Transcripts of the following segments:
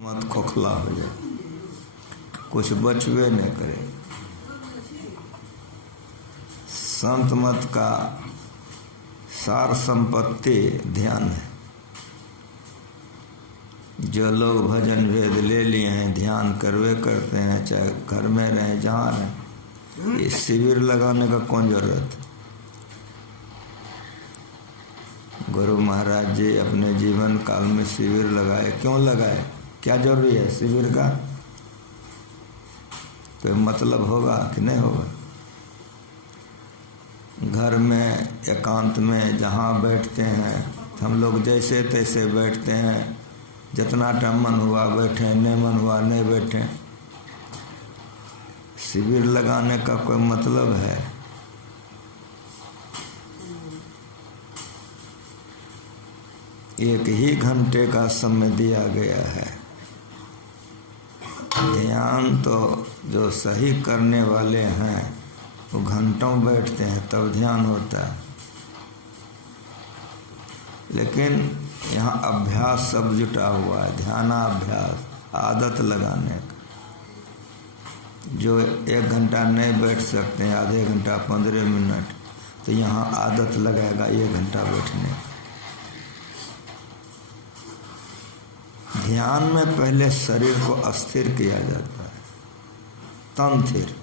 मत खोखला हो जाए, कुछ बचवे न करे। संत मत का सार संपत्ति ध्यान है। जो लोग भजन भेद ले लिए हैं, ध्यान करवे करते हैं, चाहे घर में रहें जहाँ रहें, ये शिविर लगाने का कौन जरूरत है। गुरु महाराज जी अपने जीवन काल में शिविर लगाए, क्यों लगाए, क्या जरूरी है शिविर का, तो मतलब होगा कि नहीं होगा। घर में एकांत में जहाँ बैठते हैं, हम लोग जैसे तैसे बैठते हैं, जितना टाइम मन हुआ बैठे, नहीं मन हुआ नहीं बैठे। शिविर लगाने का कोई मतलब है। एक ही घंटे का समय दिया गया है। ध्यान तो जो सही करने वाले हैं वो घंटों बैठते हैं तब ध्यान होता है, लेकिन यहाँ अभ्यास सब जुटा हुआ है, ध्यानाभ्यास, आदत लगाने का। जो 1 घंटा नहीं बैठ सकते हैं, आधे घंटा 15 मिनट, तो यहाँ आदत लगाएगा 1 घंटा बैठने का। ध्यान में पहले शरीर को अस्थिर किया जाता है, तन स्थिर।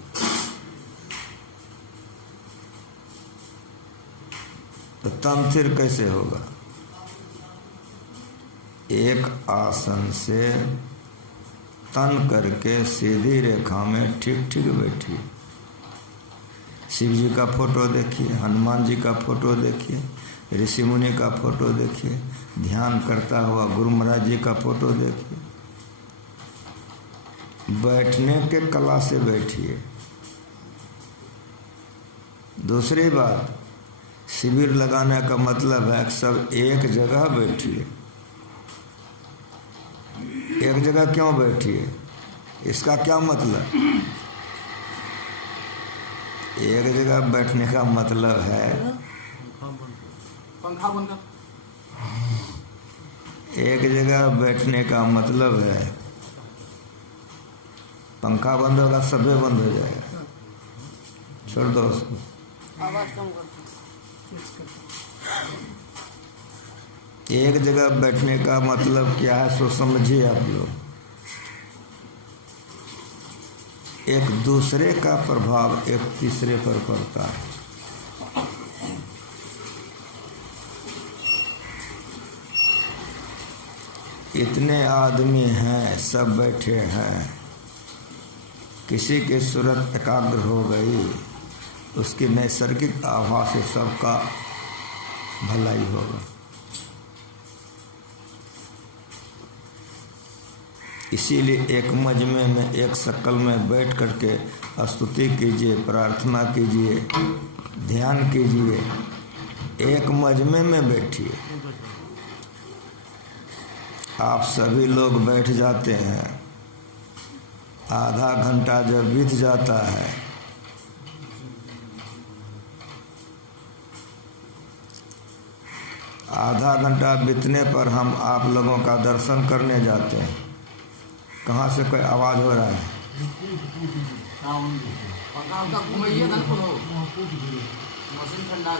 तो तन स्थिर कैसे होगा। एक आसन से तन करके सीधी रेखा में ठीक ठीक बैठिए। शिव जी का फोटो देखिए, हनुमान जी का फोटो देखिए, ऋषि मुनि का फोटो देखिए, ध्यान करता हुआ गुरु महाराज जी का फोटो देखिए। बैठने के कला से बैठिए। दूसरी बात, शिविर लगाने का मतलब है कि सब एक जगह बैठिए। एक जगह क्यों बैठिए, इसका क्या मतलब। एक जगह बैठने का मतलब है, पंखा बंद कर। एक जगह बैठने का मतलब है, पंखा बंद होगा सबे बंद हो जाएगा, छोड़ दो उसको। आवाज कम कर। एक जगह बैठने का मतलब क्या है सो समझिए आप लोग। एक दूसरे का प्रभाव एक तीसरे पर पड़ता है। इतने आदमी हैं, सब बैठे हैं, किसी की सूरत एकाग्र हो गई, उसकी नैसर्गिक आभा से सबका भलाई होगा। इसीलिए एक मजमे में एक शक्ल में बैठ करके स्तुति कीजिए, प्रार्थना कीजिए, ध्यान कीजिए। एक मजमे में बैठिए। आप सभी लोग बैठ जाते हैं, आधा घंटा जब बीत जाता है, आधा घंटा बीतने पर हम आप लोगों का दर्शन करने जाते हैं। कहाँ से कोई आवाज़ हो रहा है। मशीन ठंडा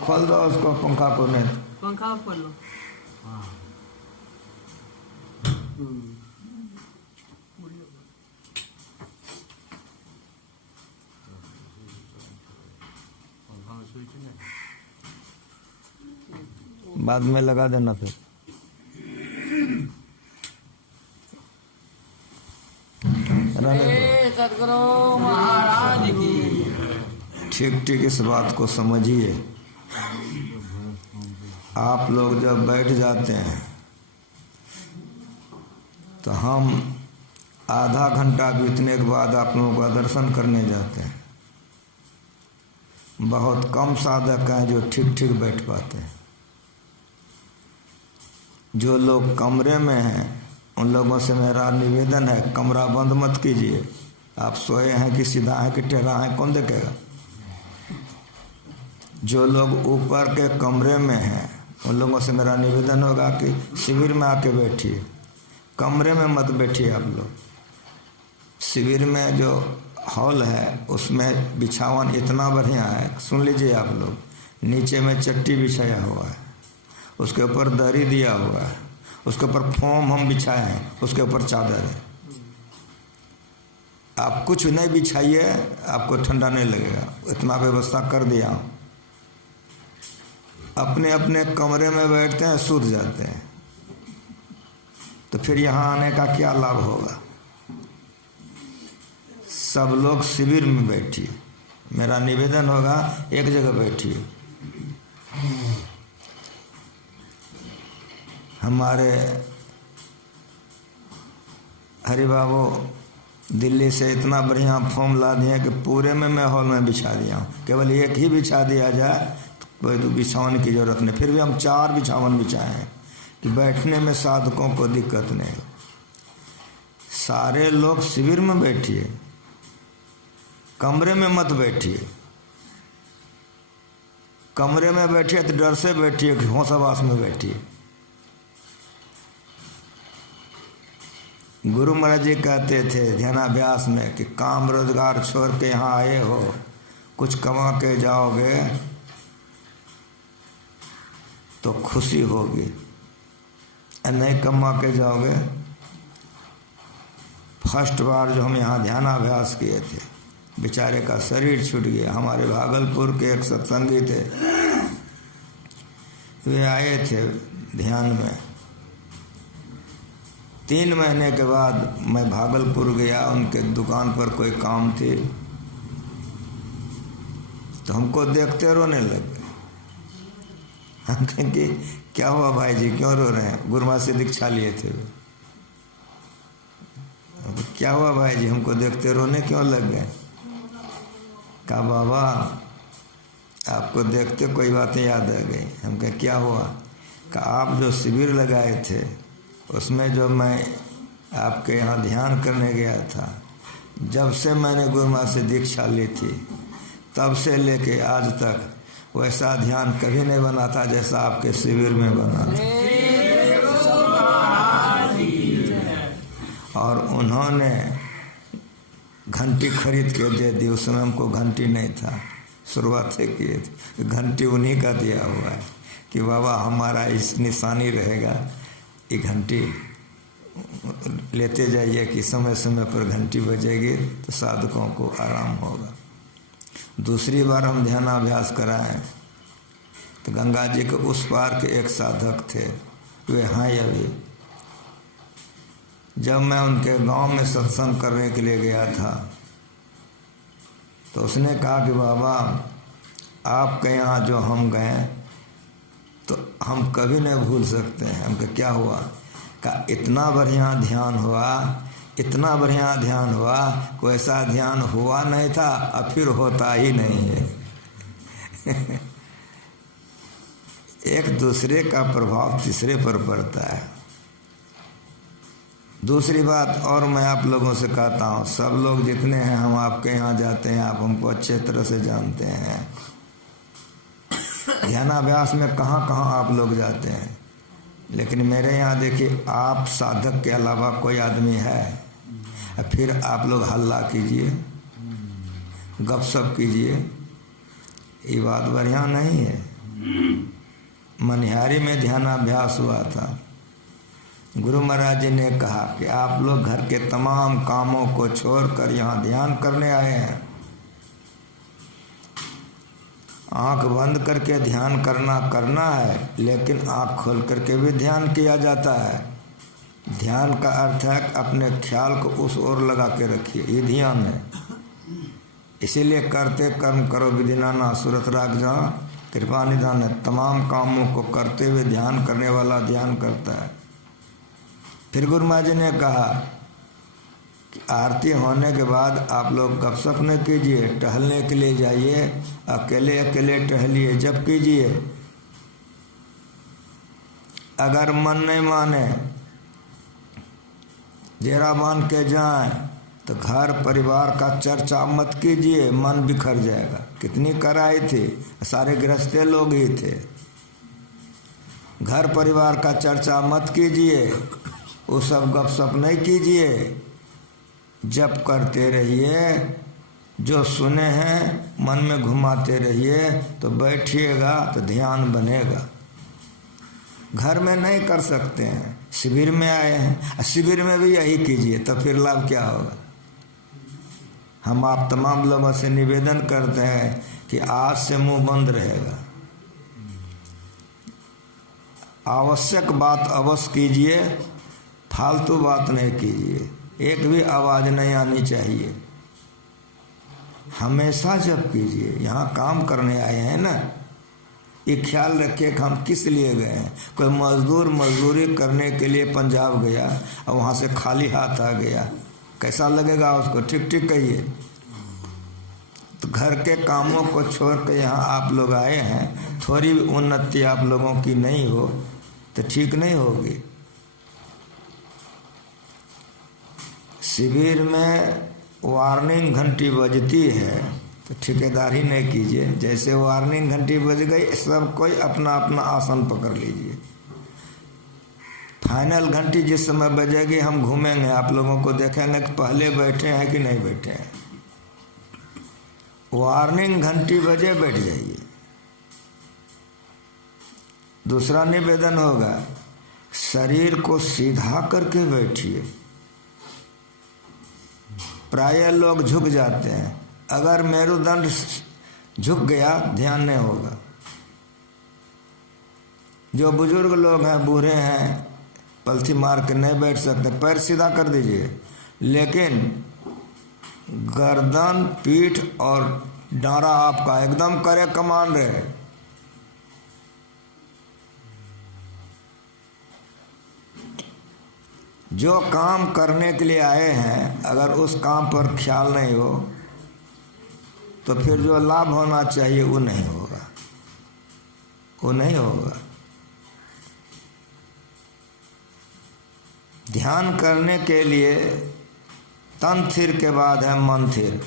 खोल दो उसको, पंखा को नहीं। पंखा खोल लो। बाद में लगा देना फिर। सदगुरु महाराज की। ठीक ठीक इस बात को समझिए। आप लोग जब बैठ जाते हैं तो हम आधा घंटा बीतने के बाद आप लोगों का दर्शन करने जाते हैं। बहुत कम साधक हैं जो ठीक ठीक बैठ पाते हैं। जो लोग कमरे में हैं उन लोगों से मेरा निवेदन है, कमरा बंद मत कीजिए। आप सोए हैं कि सीधा हैं कि टेढ़ा हैं, कौन देखेगा। जो लोग ऊपर के कमरे में हैं उन लोगों से मेरा निवेदन होगा कि शिविर में आके बैठिए, कमरे में मत बैठिए आप लोग। शिविर में जो हॉल है उसमें बिछावन इतना बढ़िया है, सुन लीजिए आप लोग। नीचे में चट्टी बिछाया हुआ है, उसके ऊपर दरी दिया हुआ है, उसके ऊपर फोम हम बिछाए हैं, उसके ऊपर चादर है। आप कुछ नहीं बिछाइए, आपको ठंडा नहीं लगेगा, इतना व्यवस्था कर दिया हूँ। अपने अपने कमरे में बैठते हैं, सूत जाते हैं, तो फिर यहाँ आने का क्या लाभ होगा। सब लोग शिविर में बैठिए, मेरा निवेदन होगा एक जगह बैठिए। हमारे हरि बाबू दिल्ली से इतना बढ़िया फॉर्म ला दिए कि पूरे में मैं हॉल में बिछा दिया हूँ। केवल एक ही बिछा दिया जाए तो कोई बिछावन की ज़रूरत नहीं। फिर भी हम 4 बिछावन बिछाए हैं कि बैठने में साधकों को दिक्कत नहीं। सारे लोग शिविर में बैठिए, कमरे में मत बैठिए। कमरे में बैठिए तो डर से बैठिए, होशाबाश में बैठिए। गुरु महाराज जी कहते थे ध्यानाभ्यास में कि काम रोजगार छोड़ के यहाँ आए हो, कुछ कमा के जाओगे तो खुशी होगी, नहीं कमा के जाओगे। फर्स्ट बार जो हम यहाँ ध्यानाभ्यास किए थे, बेचारे का शरीर छूट गया। हमारे भागलपुर के एक सत्संगी थे, वे आए थे ध्यान में। 3 महीने के बाद मैं भागलपुर गया, उनके दुकान पर कोई काम थी, तो हमको देखते रोने लगे। हम कहें कि क्या हुआ भाई जी, क्यों रो रहे हैं? गुरुमा से दीक्षा लिए थे। क्या हुआ भाई जी, हमको देखते रोने क्यों लग गए? कहा बाबा आपको देखते कोई बातें याद आ गई। हम कहे क्या हुआ? कहा आप जो शिविर लगाए थे उसमें जो मैं आपके यहाँ ध्यान करने गया था, जब से मैंने गुरु माँ से दीक्षा ली थी तब से लेके आज तक वैसा ध्यान कभी नहीं बना था जैसा आपके शिविर में बना था। और उन्होंने घंटी खरीद के दे दी। उस समय हमको घंटी नहीं था, शुरुआत से किए थे। घंटी उन्हीं का दिया हुआ है कि बाबा हमारा इस निशानी रहेगा, ये घंटी लेते जाइए कि समय समय पर घंटी बजेगी तो साधकों को आराम होगा। दूसरी बार हम ध्यानाभ्यास कराएं तो गंगा जी के उस पार के एक साधक थे, वे हैं अभी। जब मैं उनके गांव में सत्संग करने के लिए गया था तो उसने कहा कि बाबा आपके यहाँ जो हम गए तो हम कभी नहीं भूल सकते हैं। हम कहा क्या हुआ? कहा इतना बढ़िया ध्यान हुआ, इतना बढ़िया ध्यान हुआ, कोई ऐसा ध्यान हुआ नहीं था और फिर होता ही नहीं है। एक दूसरे का प्रभाव तीसरे पर पड़ता है। दूसरी बात और मैं आप लोगों से कहता हूँ, सब लोग जितने हैं हम आपके यहाँ जाते हैं, आप हमको अच्छे तरह से जानते हैं। ध्यानाभ्यास में कहाँ कहाँ आप लोग जाते हैं, लेकिन मेरे यहाँ देखिए आप साधक के अलावा कोई आदमी है, फिर आप लोग हल्ला कीजिए, गपशप कीजिए, ये बात बढ़िया नहीं है। मनिहारी में ध्यानाभ्यास हुआ था। गुरु महाराज जी ने कहा कि आप लोग घर के तमाम कामों को छोड़कर यहाँ ध्यान करने आए हैं। आंख बंद करके ध्यान करना है, लेकिन आंख खोल करके भी ध्यान किया जाता है। ध्यान का अर्थ है अपने ख्याल को उस ओर लगा के रखिए, ये ध्यान है। इसीलिए करते कर्म करो विधि नाना सुरत राग जहाँ कृपा निधान है। तमाम कामों को करते हुए ध्यान करने वाला ध्यान करता है। फिर गुरु महाराज जी ने कहा कि आरती होने के बाद आप लोग गपशप न कीजिए, टहलने के लिए जाइए, अकेले अकेले टहलिए, जब कीजिए। अगर मन नहीं माने, जेरा बांध के जाएं, तो घर परिवार का चर्चा मत कीजिए, मन बिखर जाएगा। कितनी कराई थी, सारे गृहस्थे लोग ही थे। घर परिवार का चर्चा मत कीजिए, वो सब गपशप नहीं कीजिए। जप करते रहिए, जो सुने हैं मन में घुमाते रहिए, तो बैठिएगा तो ध्यान बनेगा। घर में नहीं कर सकते हैं, शिविर में आए हैं, शिविर में भी यही कीजिए, तो फिर लाभ क्या होगा। हम आप तमाम लोगों से निवेदन करते हैं कि आज से मुंह बंद रहेगा। आवश्यक बात अवश्य कीजिए, फालतू बात नहीं कीजिए, एक भी आवाज़ नहीं आनी चाहिए। हमेशा जप कीजिए। यहाँ काम करने आए हैं ना, ये ख्याल रखिए कि हम किस लिए गए हैं। कोई मजदूर मजदूरी करने के लिए पंजाब गया और वहाँ से खाली हाथ आ गया, कैसा लगेगा उसको? ठीक ठीक कहिए। तो घर के कामों को छोड़ के यहाँ आप लोग आए हैं, थोड़ी उन्नति आप लोगों की नहीं हो तो ठीक नहीं होगी। शिविर में वार्निंग घंटी बजती है तो ठेकेदारी नहीं कीजिए। जैसे वार्निंग घंटी बज गई, सब कोई अपना अपना आसन पकड़ लीजिए। फाइनल घंटी जिस समय बजेगी हम घूमेंगे, आप लोगों को देखेंगे कि पहले बैठे हैं कि नहीं बैठे हैं। वार्निंग घंटी बजे बैठ जाइए। दूसरा निवेदन होगा, शरीर को सीधा करके बैठिए। प्रायः लोग झुक जाते हैं, अगर मेरुदंड झुक गया ध्यान नहीं होगा। जो बुजुर्ग लोग हैं, बूढ़े हैं, पलथी मार के नहीं बैठ सकते, पैर सीधा कर दीजिए, लेकिन गर्दन, पीठ और डारा आपका एकदम करे कमांड रहे। जो काम करने के लिए आए हैं, अगर उस काम पर ख्याल नहीं हो तो फिर जो लाभ होना चाहिए वो नहीं होगा, वो नहीं होगा। ध्यान करने के लिए तन थिर के बाद है मन थिर।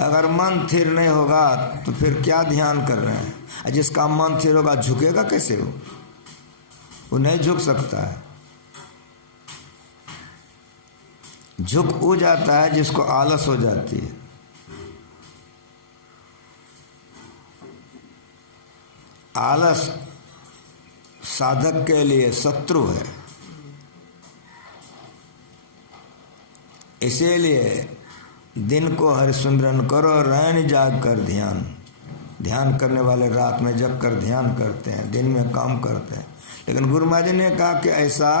अगर मन थिर नहीं होगा तो फिर क्या ध्यान कर रहे हैं। जिसका मन थिर होगा झुकेगा कैसे? वो नहीं झुक सकता है। झुक हो जाता है जिसको आलस हो जाती है। आलस साधक के लिए शत्रु है। इसीलिए दिन को हरिसिमरन करो, रैन जाग कर ध्यान। ध्यान करने वाले रात में जग कर ध्यान करते हैं, दिन में काम करते हैं। लेकिन गुरु महाराज जी ने कहा कि ऐसा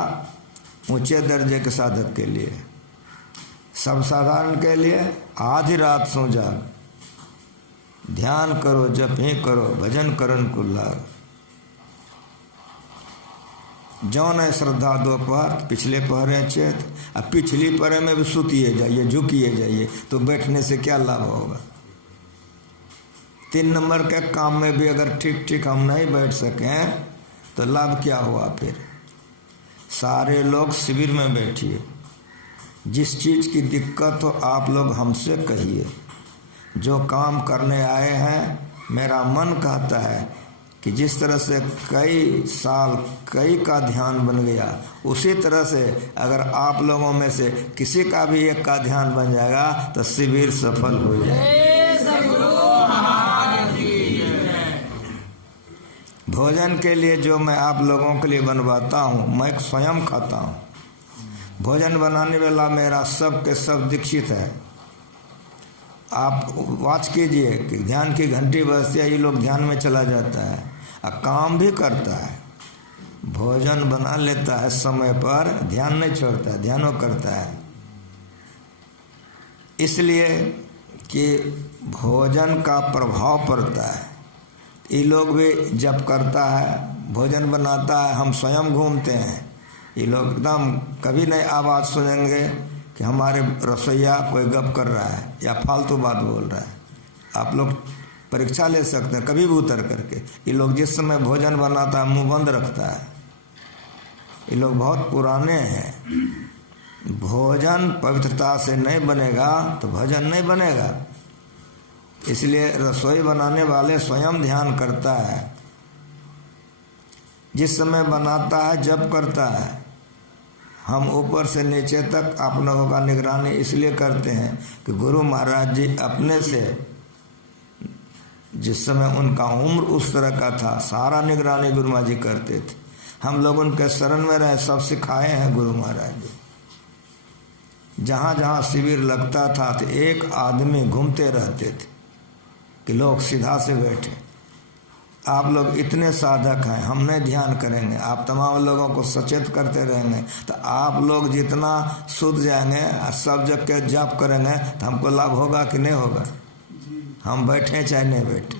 ऊंचे दर्जे के साधक के लिए, सब साधारण के लिए आधी रात सो जाग, ध्यान करो, जप ही करो, भजन करन को लाग। जौन है श्रद्धा दो पहर, पिछले पहरे चेत, अब पिछली पहरे में भी सुतिए जाइए, झुकिए जाइए, तो बैठने से क्या लाभ होगा। 3 नंबर के काम में भी अगर ठीक ठीक हम नहीं बैठ सकें तो लाभ क्या हुआ। फिर सारे लोग शिविर में बैठिए, जिस चीज़ की दिक्कत हो आप लोग हमसे कहिए। जो काम करने आए हैं, मेरा मन कहता है कि जिस तरह से कई साल कई का ध्यान बन गया, उसी तरह से अगर आप लोगों में से किसी का भी एक का ध्यान बन जाएगा तो शिविर सफल हो जाएगा। भोजन के लिए जो मैं आप लोगों के लिए बनवाता हूँ, मैं स्वयं खाता हूँ। भोजन बनाने वाला मेरा सब के सब दीक्षित है। आप वाच कीजिए कि ध्यान की घंटी बजती है, ये लोग ध्यान में चला जाता है और काम भी करता है, भोजन बना लेता है समय पर, ध्यान नहीं छोड़ता है, ध्यानों करता है। इसलिए कि भोजन का प्रभाव पड़ता है। ये लोग भी जप करता है, भोजन बनाता है, हम स्वयं घूमते हैं। ये लोग एकदम कभी नहीं आवाज़ सुनेंगे कि हमारे रसोईया कोई गप कर रहा है या फालतू बात बोल रहा है। आप लोग परीक्षा ले सकते हैं कभी भी उतर करके। ये लोग जिस समय भोजन बनाता है मुंह बंद रखता है। ये लोग बहुत पुराने हैं। भोजन पवित्रता से नहीं बनेगा तो भजन नहीं बनेगा। इसलिए रसोई बनाने वाले स्वयं ध्यान करता है जिस समय बनाता है जप करता है, हम ऊपर से नीचे तक आप लोगों का निगरानी इसलिए करते हैं कि गुरु महाराज जी अपने से, जिस समय उनका उम्र उस तरह का था, सारा निगरानी गुरु महाराज जी करते थे। हम लोग उनके शरण में रहे, सब सिखाए हैं गुरु महाराज जी। जहाँ जहाँ शिविर लगता था तो एक आदमी घूमते रहते थे कि लोग सीधा से बैठे। आप लोग इतने साधक हैं, हम नहीं ध्यान करेंगे, आप तमाम लोगों को सचेत करते रहेंगे तो आप लोग जितना शुद्ध जाएंगे, सब जग के जाप करेंगे तो हमको लाभ होगा कि नहीं होगा? हम बैठे चाहे नहीं बैठे,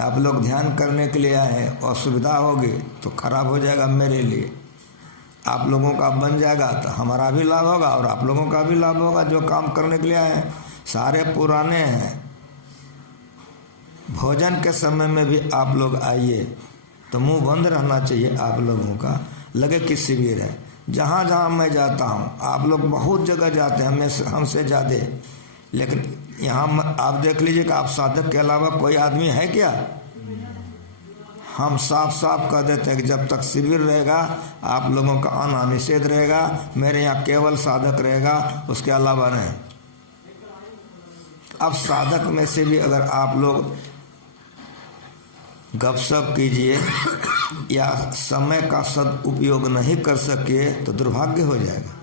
आप लोग ध्यान करने के लिए आए, असुविधा होगी तो खराब हो जाएगा मेरे लिए। आप लोगों का बन जाएगा तो हमारा भी लाभ होगा और आप लोगों का भी लाभ होगा जो काम करने के लिए आए हैं। सारे पुराने हैं। भोजन के समय में भी आप लोग आइए तो मुंह बंद रहना चाहिए आप लोगों का, लगे कि शिविर है। जहाँ जहाँ मैं जाता हूँ, आप लोग बहुत जगह जाते हैं हमसे ज़्यादा, लेकिन यहाँ आप देख लीजिए कि आप साधक के अलावा कोई आदमी है क्या? हम साफ साफ कह देते हैं कि जब तक शिविर रहेगा आप लोगों का आना निषेध रहेगा, मेरे यहाँ केवल साधक रहेगा, उसके अलावा नहीं। अब साधक में से भी अगर आप लोग गपशप कीजिए या समय का सदुपयोग नहीं कर सके तो दुर्भाग्य हो जाएगा।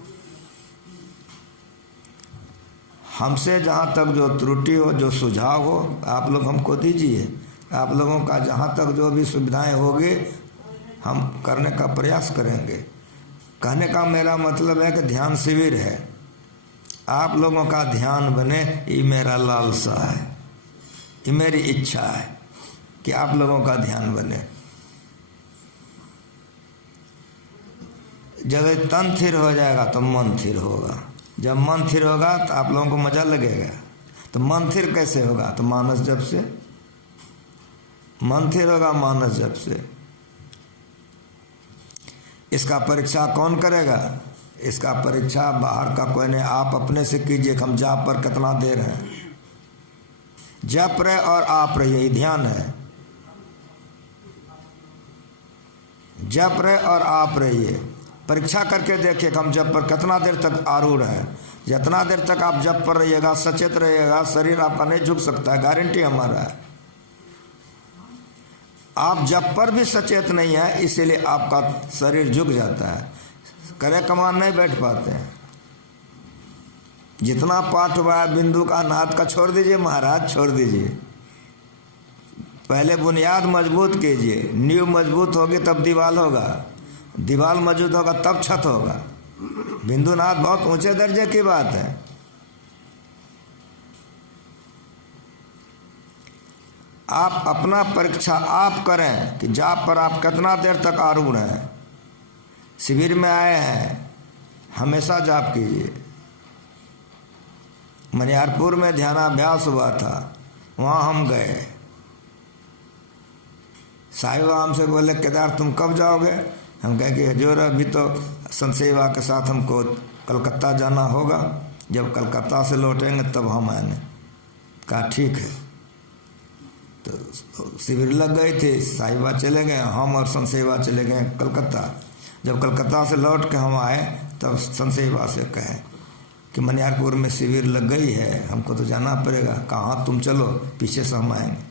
हमसे जहाँ तक जो त्रुटि हो, जो सुझाव हो, आप लोग हमको दीजिए। आप लोगों का जहाँ तक जो भी सुविधाएं होगी हम करने का प्रयास करेंगे। कहने का मेरा मतलब है कि ध्यान शिविर है, आप लोगों का ध्यान बने, ये मेरा लालसा है, ये मेरी इच्छा है कि आप लोगों का ध्यान बने। जब तन स्थिर हो जाएगा तो मन स्थिर होगा। जब मन स्थिर होगा तो आप लोगों को मजा लगेगा। तो मन स्थिर कैसे होगा? तो मानस जप से मन स्थिर होगा, मानस जप से। इसका परीक्षा कौन करेगा? इसका परीक्षा बाहर का कोई नहीं, आप अपने से कीजिए। हम जाप पर कितना देर है, जप रहे और आप रहे, यही ध्यान है। जप रहे और आप रहिए, परीक्षा करके देखिए हम जप पर कितना देर तक आरूढ़ है। जितना देर तक आप जप पर रहिएगा, सचेत रहिएगा, शरीर आपका नहीं झुक सकता है, गारंटी हमारा है। आप जप पर भी सचेत नहीं है, इसीलिए आपका शरीर झुक जाता है, करे कमान नहीं बैठ पाते हैं। जितना पाठ हुआ है बिंदु का नाद का छोड़ दीजिए महाराज, छोड़ दीजिए। पहले बुनियाद मजबूत कीजिए, नींव मजबूत होगी तब दीवार होगा, दीवार मजबूत होगा तब छत होगा। बिंदुनाथ बहुत ऊंचे दर्जे की बात है। आप अपना परीक्षा आप करें कि जाप पर आप कितना देर तक आरूढ़ हैं। शिविर में आए हैं, हमेशा जाप कीजिए। मनियारपुर में ध्यानाभ्यास हुआ था, वहाँ हम गए। साहिब हमसे बोले केदार तुम कब जाओगे? हम कहे कि हजूर अभी तो संसेवा के साथ हमको कलकत्ता जाना होगा, जब कलकत्ता से लौटेंगे तब हम आएंगे। कहा ठीक है। तो शिविर लग गई थी, साहिबा चले गए, हम और संसेवा चले गए कलकत्ता। जब कलकत्ता से लौट के हम आए तब संसेवा से कहे कि मनियारपुर में शिविर लग गई है, हमको तो जाना पड़ेगा। कहाँ तुम चलो, पीछे से हम आएंगे।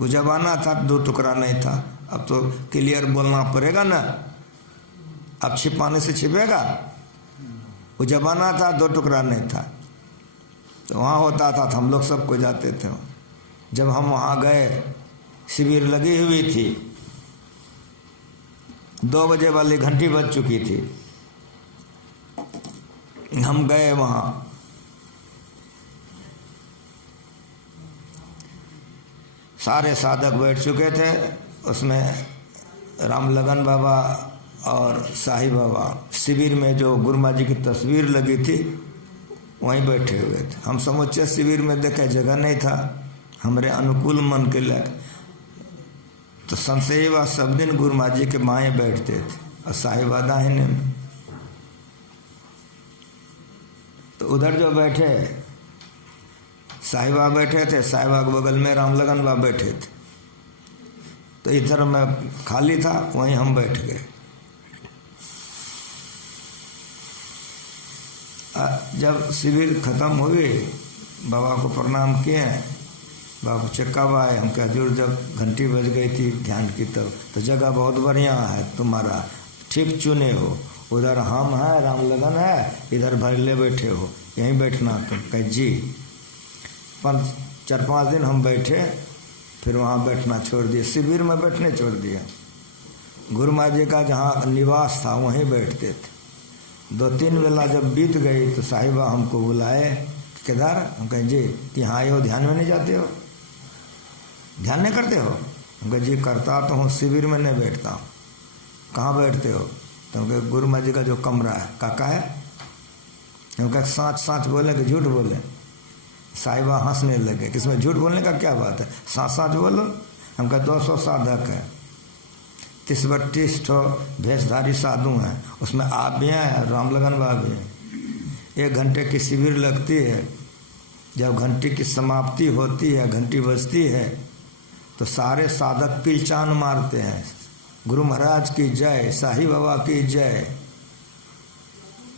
वो जमाना था, दो टुकड़ा नहीं था, अब तो क्लियर बोलना पड़ेगा ना, अब छिपाने से छिपेगा। वो जमाना था, दो टुकड़ा नहीं था, तो वहाँ होता था तो हम लोग सबको जाते थे। जब हम वहाँ गए, शिविर लगी हुई थी, 2 बजे वाली घंटी बज चुकी थी। हम गए वहाँ, सारे साधक बैठ चुके थे। उसमें रामलगन बाबा और साहिब बाबा, शिविर में जो गुरुमा जी की तस्वीर लगी थी वहीं बैठे हुए थे। हम समूचे शिविर में देखे, जगह नहीं था हमारे अनुकूल मन के लिए। तो संसेवा सब दिन गुरुमा जी के बाएं बैठते थे और साहिबा दाहिने में। तो उधर जो बैठे साहिबा बैठे थे, साहिबा के बगल में रामलगन बाबा बैठे थे। तो इधर में खाली था, वहीं हम बैठ गए। जब शिविर खत्म हुई, बाबा को प्रणाम किए, बाबा कब आए? हम कहा हजूर जब घंटी बज गई थी ध्यान की तब। तो जगह बहुत बढ़िया है तुम्हारा, ठीक चुने हो, उधर हम हैं, रामलगन है, इधर भरले बैठे हो, यहीं बैठना तुम। कहे जी। 4-5 दिन हम बैठे, फिर वहाँ बैठना छोड़ दिया, शिविर में बैठने छोड़ दिया। गुरु महाराज जी का जहाँ निवास था वहीं बैठते थे। 2-3 वेला जब बीत गई तो साहिबा हमको बुलाए, केदार, हम कहें जी कि यहाँ आए हो, ध्यान में नहीं जाते हो, ध्यान नहीं करते हो? हम कहे जी करता तो हूँ, शिविर में नहीं बैठता हूँ। कहाँ बैठते हो? तो हम कहे गुरु महाराज जी का जो कमरा है। काका है? हम कहे साँच बोले कि झूठ बोले? साहिबा हंसने लगे, किसमें झूठ बोलने का क्या बात है, साँच बोलो। हम कहे 200 साधक है, 30-32 ठो भेषधारी साधु हैं, उसमें आप भी हैं, रामलगन बाबा भी हैं। 1 घंटे की शिविर लगती है, जब घंटी की समाप्ति होती है, घंटी बजती है, तो सारे साधक पिलचान मारते हैं, गुरु महाराज की जय, साहिब बाबा की जय।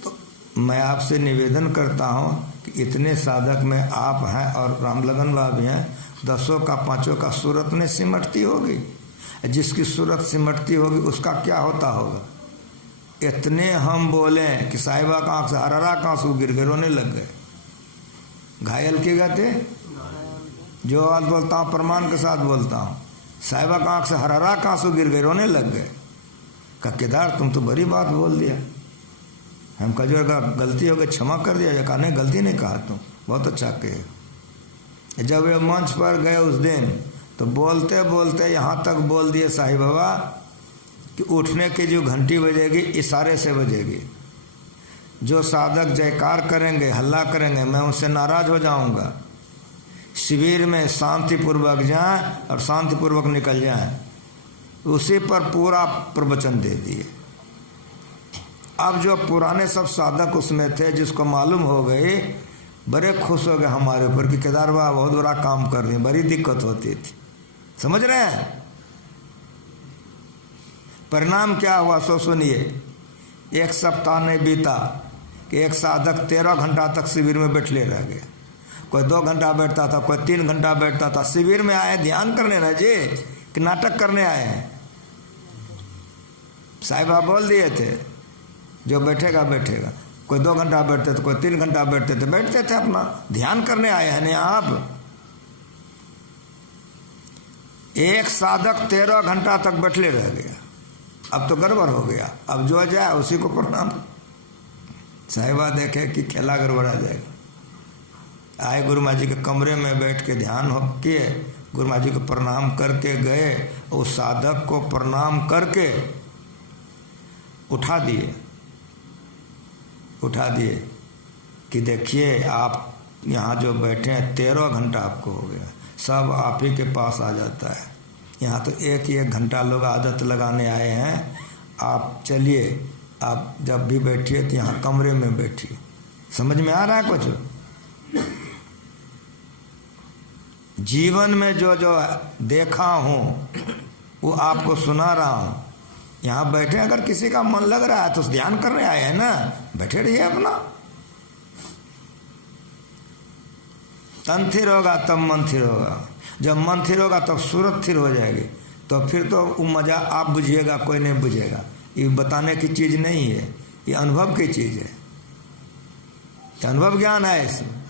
तो मैं आपसे निवेदन करता हूँ कि इतने साधक में आप हैं और रामलगन बाबा भी हैं, 10 का 5 का सूरत में सिमटती होगी। जिसकी सूरत सिमटती होगी उसका क्या होता होगा? इतने हम बोले कि साहिबा का आँख से हरारा का आंसू गिर गए, रोने लग गए। घायल के गए, जो बात बोलता हूँ प्रमाण के साथ बोलता हूँ, साहिबा का आँख से हरारा का आंसू गिर गए, रोने लग गए। कहा केदार तुम तो बड़ी बात बोल दिया। हम कहा जो गलती हो गई क्षमा कर दिया। कहा नहीं गलती नहीं कहा, तुम बहुत अच्छा कहे। जब वे मंच पर गए उस दिन तो बोलते बोलते यहाँ तक बोल दिए साहिब बाबा कि उठने की जो घंटी बजेगी इशारे से बजेगी। जो साधक जयकार करेंगे, हल्ला करेंगे, मैं उनसे नाराज हो जाऊंगा। शिविर में शांतिपूर्वक जाएं और शांतिपूर्वक निकल जाएं। उसी पर पूरा प्रवचन दे दिए। अब जो पुराने सब साधक उसमें थे, जिसको मालूम हो गई, बड़े खुश हो गए हमारे ऊपर कि केदार बाबा बहुत बड़ा काम कर रहे हैं। बड़ी दिक्कत होती थी, समझ रहे हैं? परिणाम क्या हुआ सो सुनिए। 1 सप्ताह नहीं बीता कि एक साधक 13 घंटा तक शिविर में बैठले रह गए। कोई 2 घंटा बैठता था, कोई 3 घंटा बैठता था। शिविर में आए ध्यान करने ना जी कि नाटक करने आए हैं? साहिबा बोल दिए थे जो बैठेगा बैठेगा। कोई 2 घंटा बैठते थे, कोई 3 घंटा बैठते थे अपना ध्यान करने आए हैं ना आप। एक साधक 13 घंटा तक बैठले रह गया। अब तो गड़बड़ हो गया, अब जो जाए उसी को प्रणाम। साहिबा देखे कि खेला गड़बड़ा जाएगा। आए गुरु महाराज जी के कमरे में बैठ के ध्यान हो किए, गुरु महाराज जी को प्रणाम करके गए। उस साधक को प्रणाम करके उठा दिए कि देखिए आप यहाँ जो बैठे हैं 13 घंटा आपको हो गया, सब आप ही के पास आ जाता है। यहाँ तो 1 घंटा लोग आदत लगाने आए हैं। आप चलिए, आप जब भी बैठिए तो यहाँ कमरे में बैठिए। समझ में आ रहा है कुछ? जीवन में जो जो देखा हूँ वो आपको सुना रहा हूँ। यहाँ बैठे, अगर किसी का मन लग रहा है तो ध्यान करने आए हैं ना, बैठे रहिए अपना। तन थिर होगा तब मन थिर होगा, जब मन थिर होगा तब सूरत थिर हो जाएगी। तो फिर तो वो मज़ा आप बुझिएगा, कोई नहीं बुझेगा। ये बताने की चीज़ नहीं है, ये अनुभव की चीज़ है, अनुभव ज्ञान है इसमें।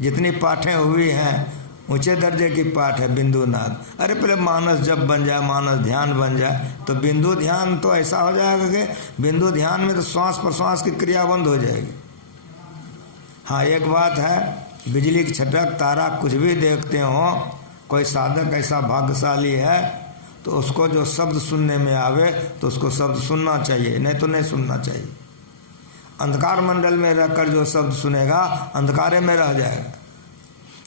जितनी पाठें हुई हैं ऊंचे दर्जे की पाठ है बिंदु नाद। अरे पहले मानस जब बन जाए, मानस ध्यान बन जाए तो बिंदु ध्यान तो ऐसा हो जाएगा कि बिंदु ध्यान में तो श्वास प्रश्वास की क्रिया बंद हो जाएगी। हाँ एक बात है, बिजली की छटक तारा कुछ भी देखते हो, कोई साधक ऐसा भाग्यशाली है तो उसको जो शब्द सुनने में आवे तो उसको शब्द सुनना चाहिए, नहीं तो नहीं सुनना चाहिए। अंधकार मंडल में रहकर जो शब्द सुनेगा अंधकारे में रह जाएगा।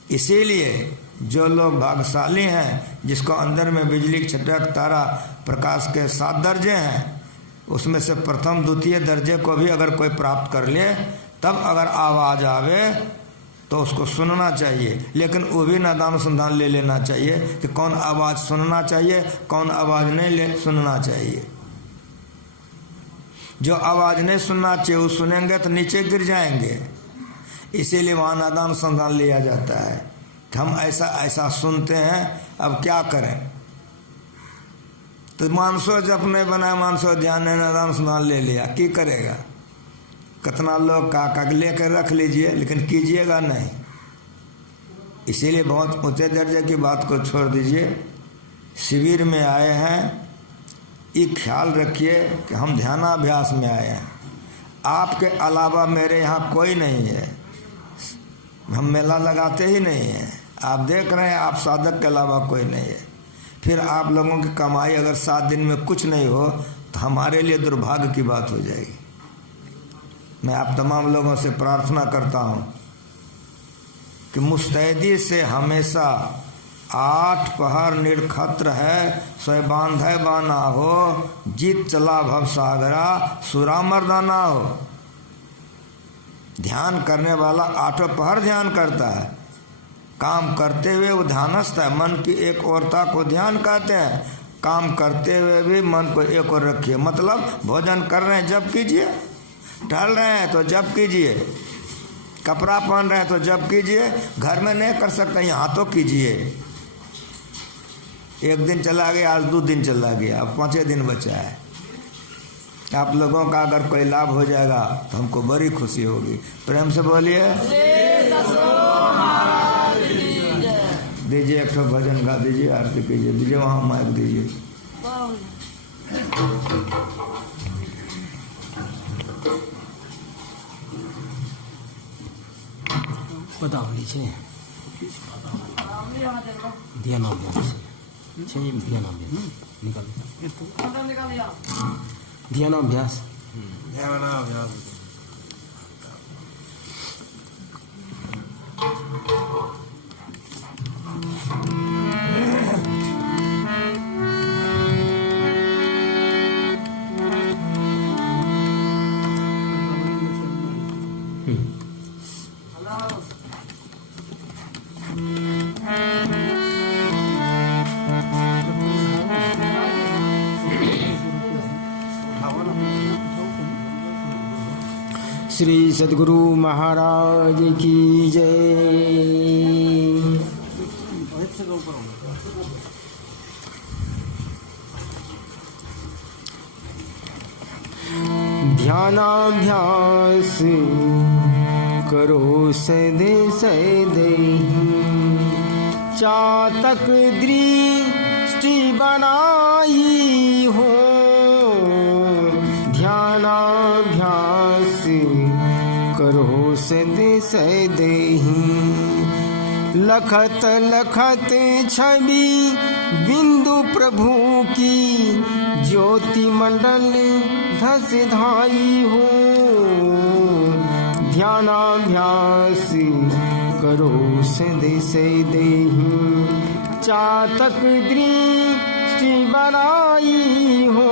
इसीलिए जो लोग भाग्यशाली हैं, जिसको अंदर में बिजली की छटक तारा प्रकाश के 7 दर्जे हैं, उसमें से प्रथम द्वितीय दर्जे को भी अगर कोई प्राप्त कर ले, तब अगर आवाज़ आवे तो उसको सुनना चाहिए, लेकिन वो भी नादान अनुसंधान ले लेना चाहिए कि कौन आवाज़ सुनना चाहिए, कौन आवाज़ नहीं सुनना चाहिए। जो आवाज़ नहीं सुनना चाहिए वो सुनेंगे तो नीचे गिर जाएंगे, इसीलिए वहाँ नादान अनुसंधान लिया जाता है कि हम ऐसा ऐसा सुनते हैं, अब क्या करें। तो मानसो जब नहीं बनाया, मानसो ध्यान नहीं, नादान अनुसंधान ले लिया, की करेगा। कितना लोग का लेकर रख लीजिए, लेकिन कीजिएगा नहीं। इसीलिए बहुत ऊंचे दर्जे की बात को छोड़ दीजिए। शिविर में आए हैं, ये ख्याल रखिए कि हम ध्यानाभ्यास में आए हैं, आपके अलावा मेरे यहाँ कोई नहीं है। हम मेला लगाते ही नहीं हैं, आप देख रहे हैं, आप साधक के अलावा कोई नहीं है। फिर आप लोगों की कमाई अगर 7 दिन में कुछ नहीं हो तो हमारे लिए दुर्भाग्य की बात हो जाएगी। मैं आप तमाम लोगों से प्रार्थना करता हूँ कि मुस्तैदी से हमेशा 8 पहर निर्खत्र है, स्वयं बांधे बाना हो, जीत चला भव सागरा, सुरा मर्दाना हो। ध्यान करने वाला 8 पहर ध्यान करता है, काम करते हुए वो ध्यानस्थ है। मन की एक ओरता को ध्यान कहते हैं। काम करते हुए भी मन को एक ओर रखिए, मतलब भोजन कर रहे हैं जब कीजिए, टहल रहे हैं तो जब कीजिए, कपड़ा पहन रहे हैं तो जब कीजिए, घर में नहीं कर सकते यहाँ तो कीजिए। 1 दिन चला गया, आज 2 दिन चला गया, अब 5 दिन बचा है। आप लोगों का अगर कोई लाभ हो जाएगा तो हमको बड़ी खुशी होगी। प्रेम से बोलिए। दीजिए एक ठो भजन गा दीजिए, आरती कीजिए, दीजिए वहाँ माइक दीजिए। बताओ नीचे दिया नाम दिया नाम निकाल दिया नाम अभ्यास श्री सद्गुरु महाराज की जय। ध्यानाभ्यास करो सदे सदे, चातक दृष्टि बनाई हो। ध्यानाभ्यास करो सदे सदे, लखत लखत छवि बिंदु प्रभु की, ज्योति मंडल धस धाई हो। ध्यानाभ्यास करो सदे सदे, चातक दृष्टि बनाई हो।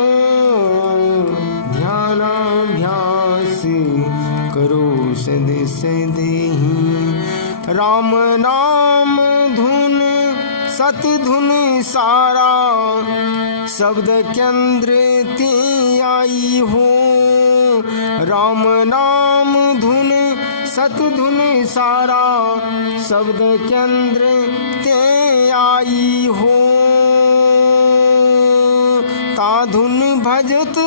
ध्यानाभ्यास करो सदे सदे, राम नाम धुन सत धुन सारा, शब्द केंद्र ते आई हो। राम नाम धुन सत धुन सारा, शब्द केंद्र ते आई हो। ता धुन भजत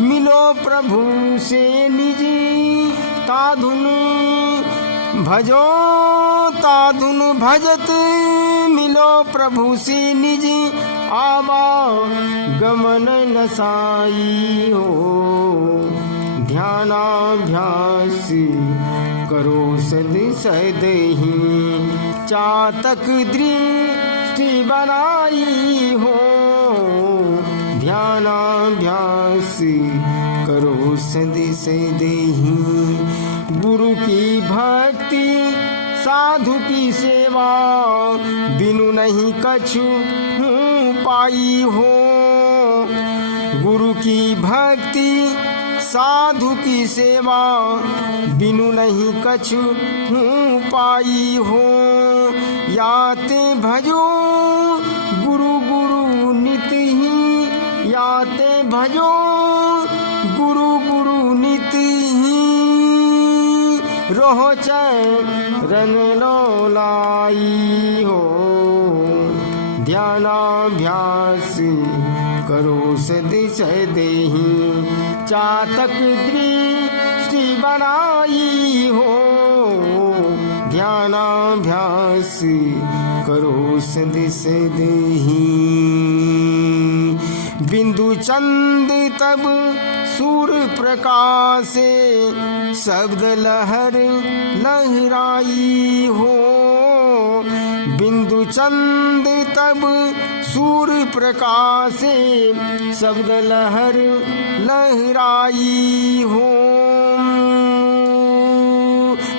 मिलो प्रभु से निज, ता धुन भजो ता धुन भजत मिलो प्रभु से निज, आवा गमन नसाई हो। ध्यानाभ्यास करो सदे सदे, चातक दृष्टि बनाई हो। ध्यानाभ्यास करो सदे सदे, गुरु की भक्ति साधु की सेवा, बिनु नहीं कछु पाई हो। गुरु की भक्ति साधु की सेवा बिनु नहीं कछु हूँ पाई हो। याते भजो गुरु गुरु नित ही, याते भजो गुरु गुरु नित ही, रोह चरण लोलाई हो। ध्यानाभ्यास करो सदी सदेही, चातक दृष्टि बनाई हो। ध्यानाभ्यास करो सदी सदेही। बिंदु चंद तब सूर्य प्रकाशे, शब्द लहर लहराई हो। बिंदु चंद तब सूर्य प्रकाशे, शब्द लहर लहराई हो।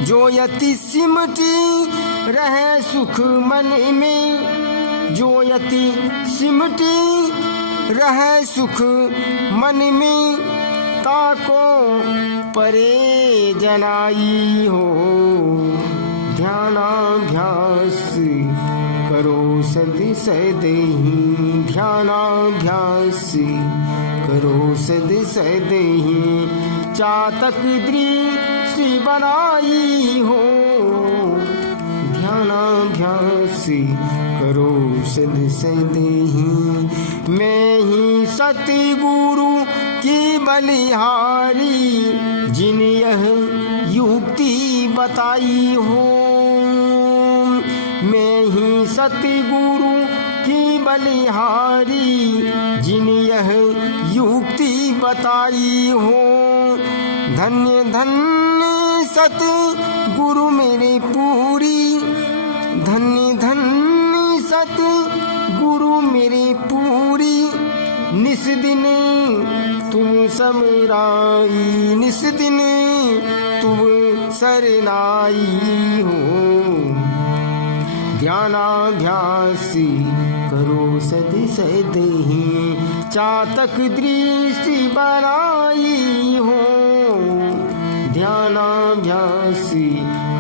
जो यति सिमटी रहे सुख मन में, जो यति सिमटी रहे सुख मन में, ताको परे जनाई हो। ध्यानाभ्यास करो सदी सदेही, ध्यानाभ्यास करो सदी सदेही, चातक दृष्टि बनाई हो। ध्यानाभ्यास करो सदी सदेही। मैं ही सतगुरु की बलिहारी, जिन यह युक्ति बताई हो। मैं ही सतगुरु की बलिहारी, जिन यह युक्ति बताई हो। धन्य धन्य सतगुरु मेरे पूरी, धन्य धन्य सतगुरु मेरे पूरी, निस दिन तुम समराई, निस दिन तुम सरनाई हो। ध्यानाभ्यास करो सदी सदेही, चातक दृष्टि बनाई हो। ध्यानाभ्यास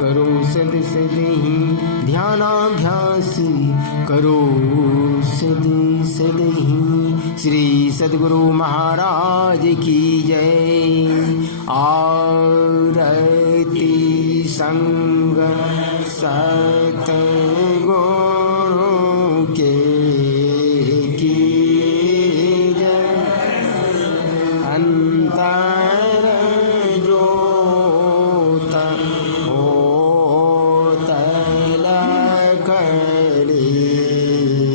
करो सदी सदेही, ध्यानाभ्यास करो सदी सदेही। श्री सद्गुरु महाराज की जय। आरती संग स